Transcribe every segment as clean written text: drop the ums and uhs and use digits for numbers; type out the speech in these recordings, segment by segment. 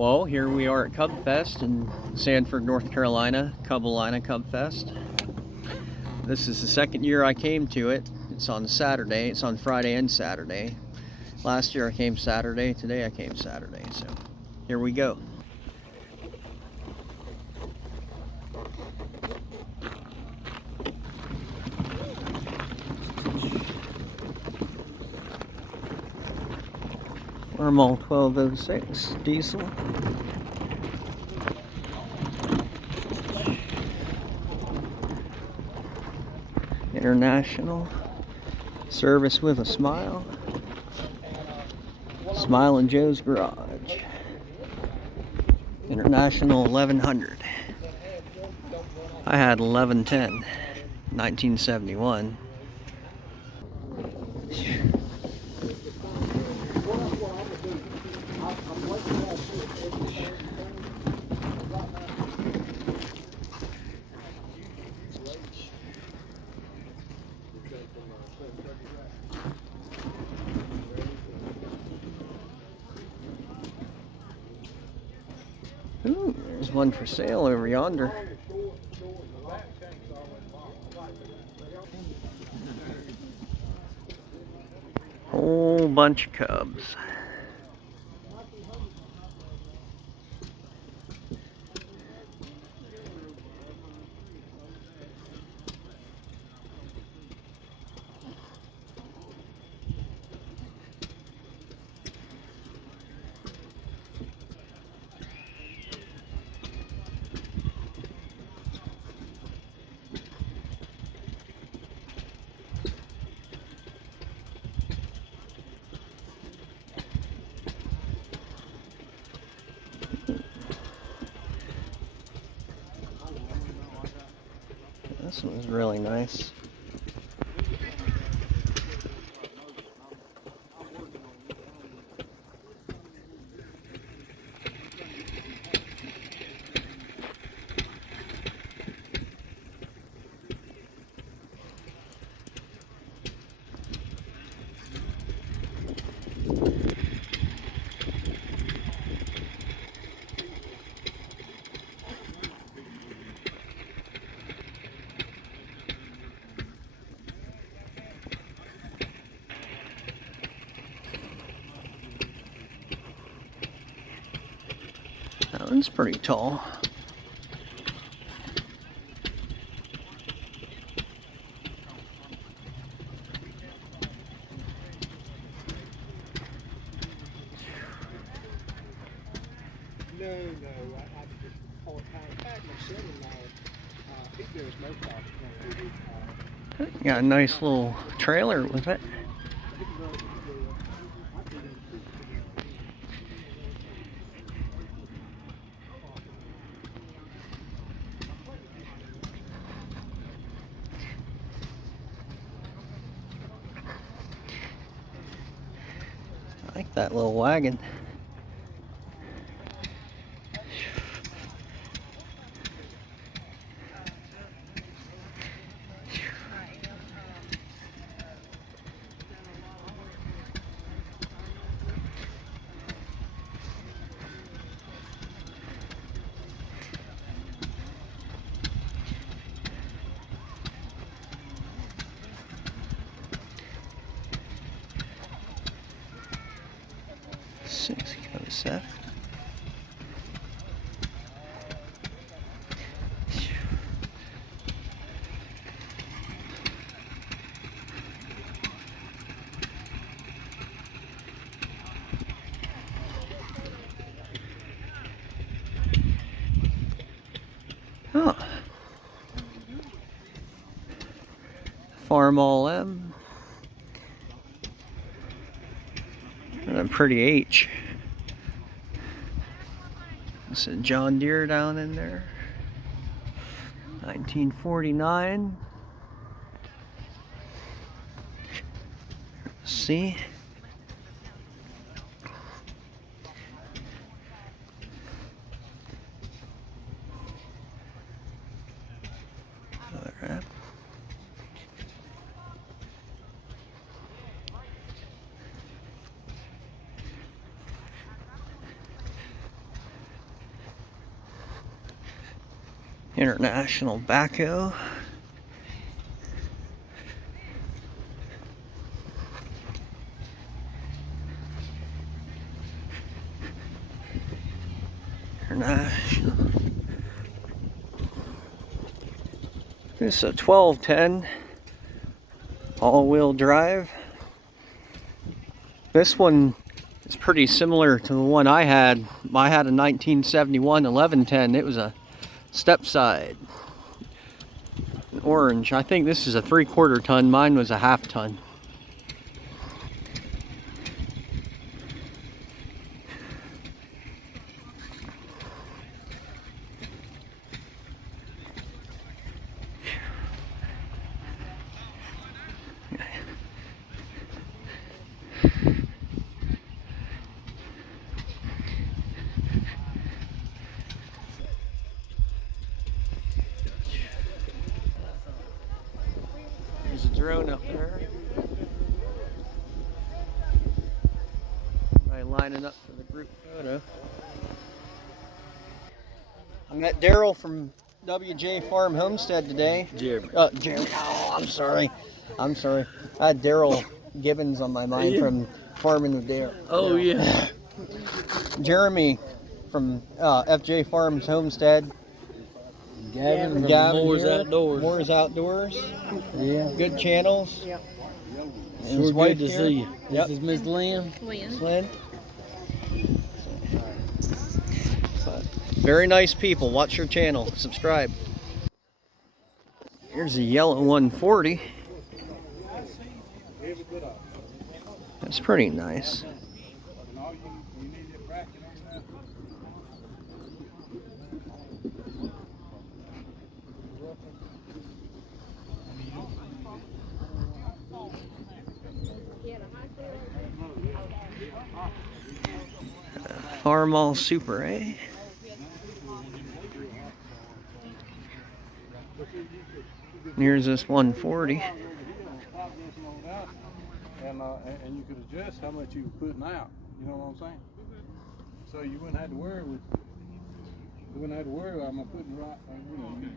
Well, here we are at Cub Fest in Sanford, North Carolina, Cubolina Cub Fest. This is the second year I came to it. It's on Saturday. It's on Friday and Saturday. Last year I came Saturday. Today I came Saturday. So here we go. Normal 1206 diesel. International service with a smile. Smile Joe's Garage. International 1100. I had 1110, 1971. Ooh, there's one for sale over yonder. Whole bunch of Cubs. This one's really nice. That one's pretty tall. Got a nice little trailer with it. I like that little wagon. Six set. Oh. Farmall M. And a pretty H. It's a John Deere down in there. 1949. See? Another wrap. International backhoe. International. This is a 1210 all-wheel drive. This one is pretty similar to the one I had. I had a 1971 1110. It was a step side, orange. I think this is a 3/4 ton. Mine was a 1/2 ton. There's a drone up there. Everybody lining up for the group photo. I met Daryl from WJ Farm Homestead today. Jeremy. Jeremy. Oh, I'm sorry. I'm sorry. I had Daryl Gibbons on my mind from Farming with Daryl. Oh, yeah. Jeremy from FJ Farms Homestead. Gavin from Moore's here. Outdoors. Moore's Outdoors. Yeah. Good channels. Yep. And his Sure wife good to here. see you. Yep. This is Miss Lynn. Lynn. Very nice people. Watch your channel. Subscribe. Here's a yellow 140. That's pretty nice. Farmall Super, eh? Here's this 140. And you could adjust how much you were putting out. You know what I'm saying? So you wouldn't have to worry with. You wouldn't have to worry about putting right.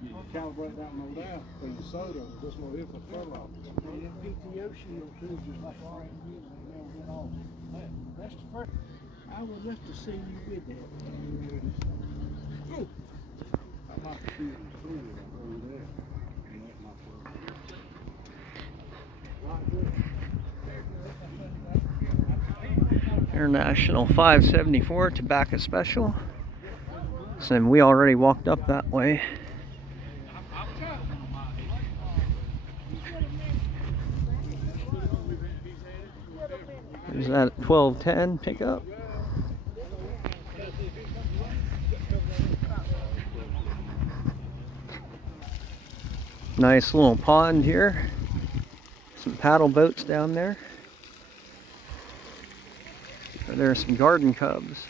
You calibrate that mode out for your soda. This one is for furlough. And PTO shield too, just like R&D and all. That's the first. I would love to see you with that. I might see you over there. International 574 Tobacco Special. So we already walked up that way. There's that 1210 pickup. Nice little pond here. Some paddle boats down there. There are some garden cubs.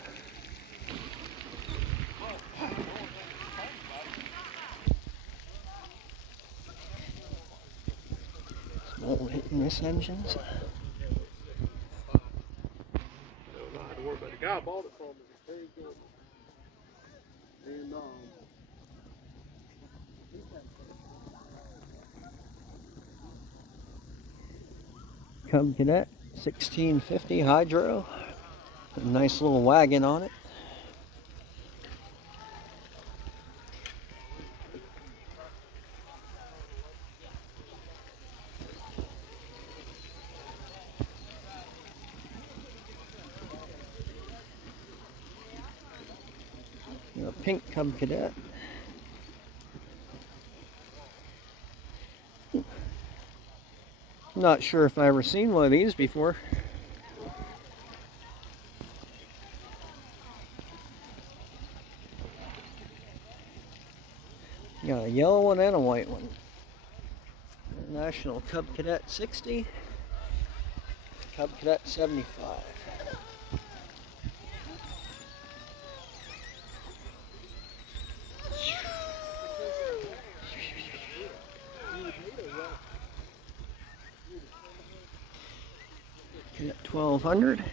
Some old hit and miss engines. Don't have to worry about it. The guy bought it for me. It's very good. And Cub Cadet 1650 Hydro. A nice little wagon on it. A pink Cub Cadet. Not sure if I've ever seen one of these before. Got a yellow one and a white one. International Cub Cadet 60. Cub Cadet 75. Cadet 1200.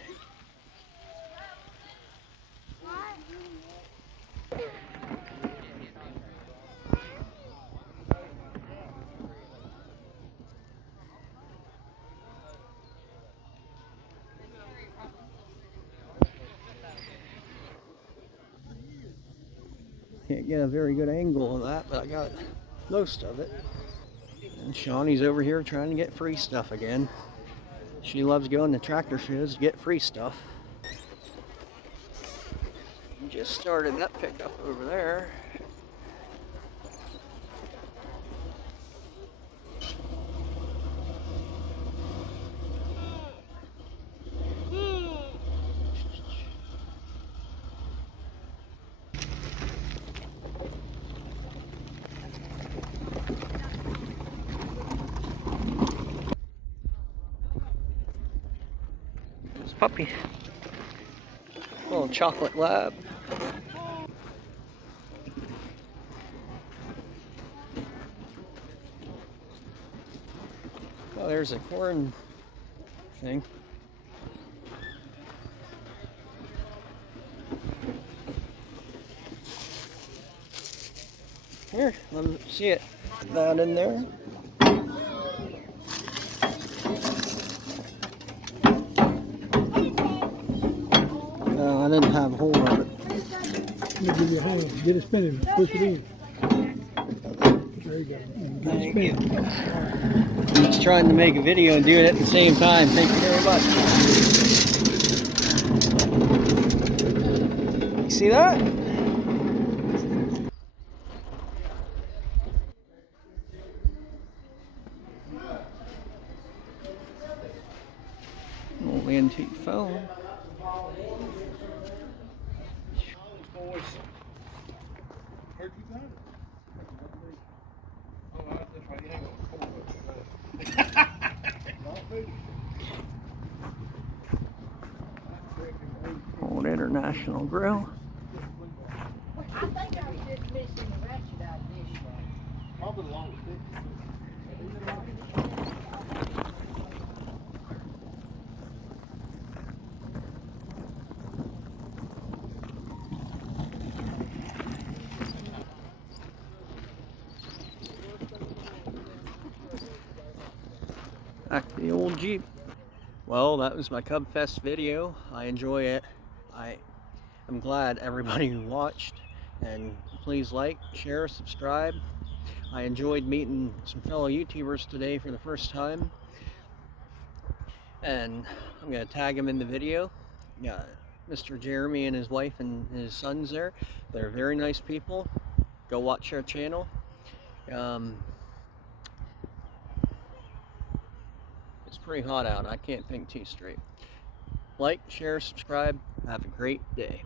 Can't get a very good angle of that, but I got most of it. And Shawnee's over here trying to get free stuff again. She loves going to tractor shows to get free stuff. Just started that pickup over there. This puppy. Little chocolate lab. Oh, there's a corn thing. Here, let me see it. Put that in there. I didn't have a hold of it. Let me give you a hand. Get it spinning. Push it in. There you go. Get it spinning. He's trying to make a video and do it at the same time. Thank you very much. You see that? Old antique phone. Heard you got it. Oh, that's right. You hang on. Old International Grill. I think I was just missing the ratchet out of this one. Probably the longest stick. Back to the old Jeep. Well, that was my Cub Fest video. I enjoy it. I'm glad everybody who watched, and please like, share, subscribe. I enjoyed meeting some fellow YouTubers today for the first time, and I'm gonna tag them in the video. Yeah, Mr. Jeremy and his wife and his sons there. They're very nice people. Go watch their channel. It's pretty hot out. I can't think too straight. Like, share, subscribe. Have a great day.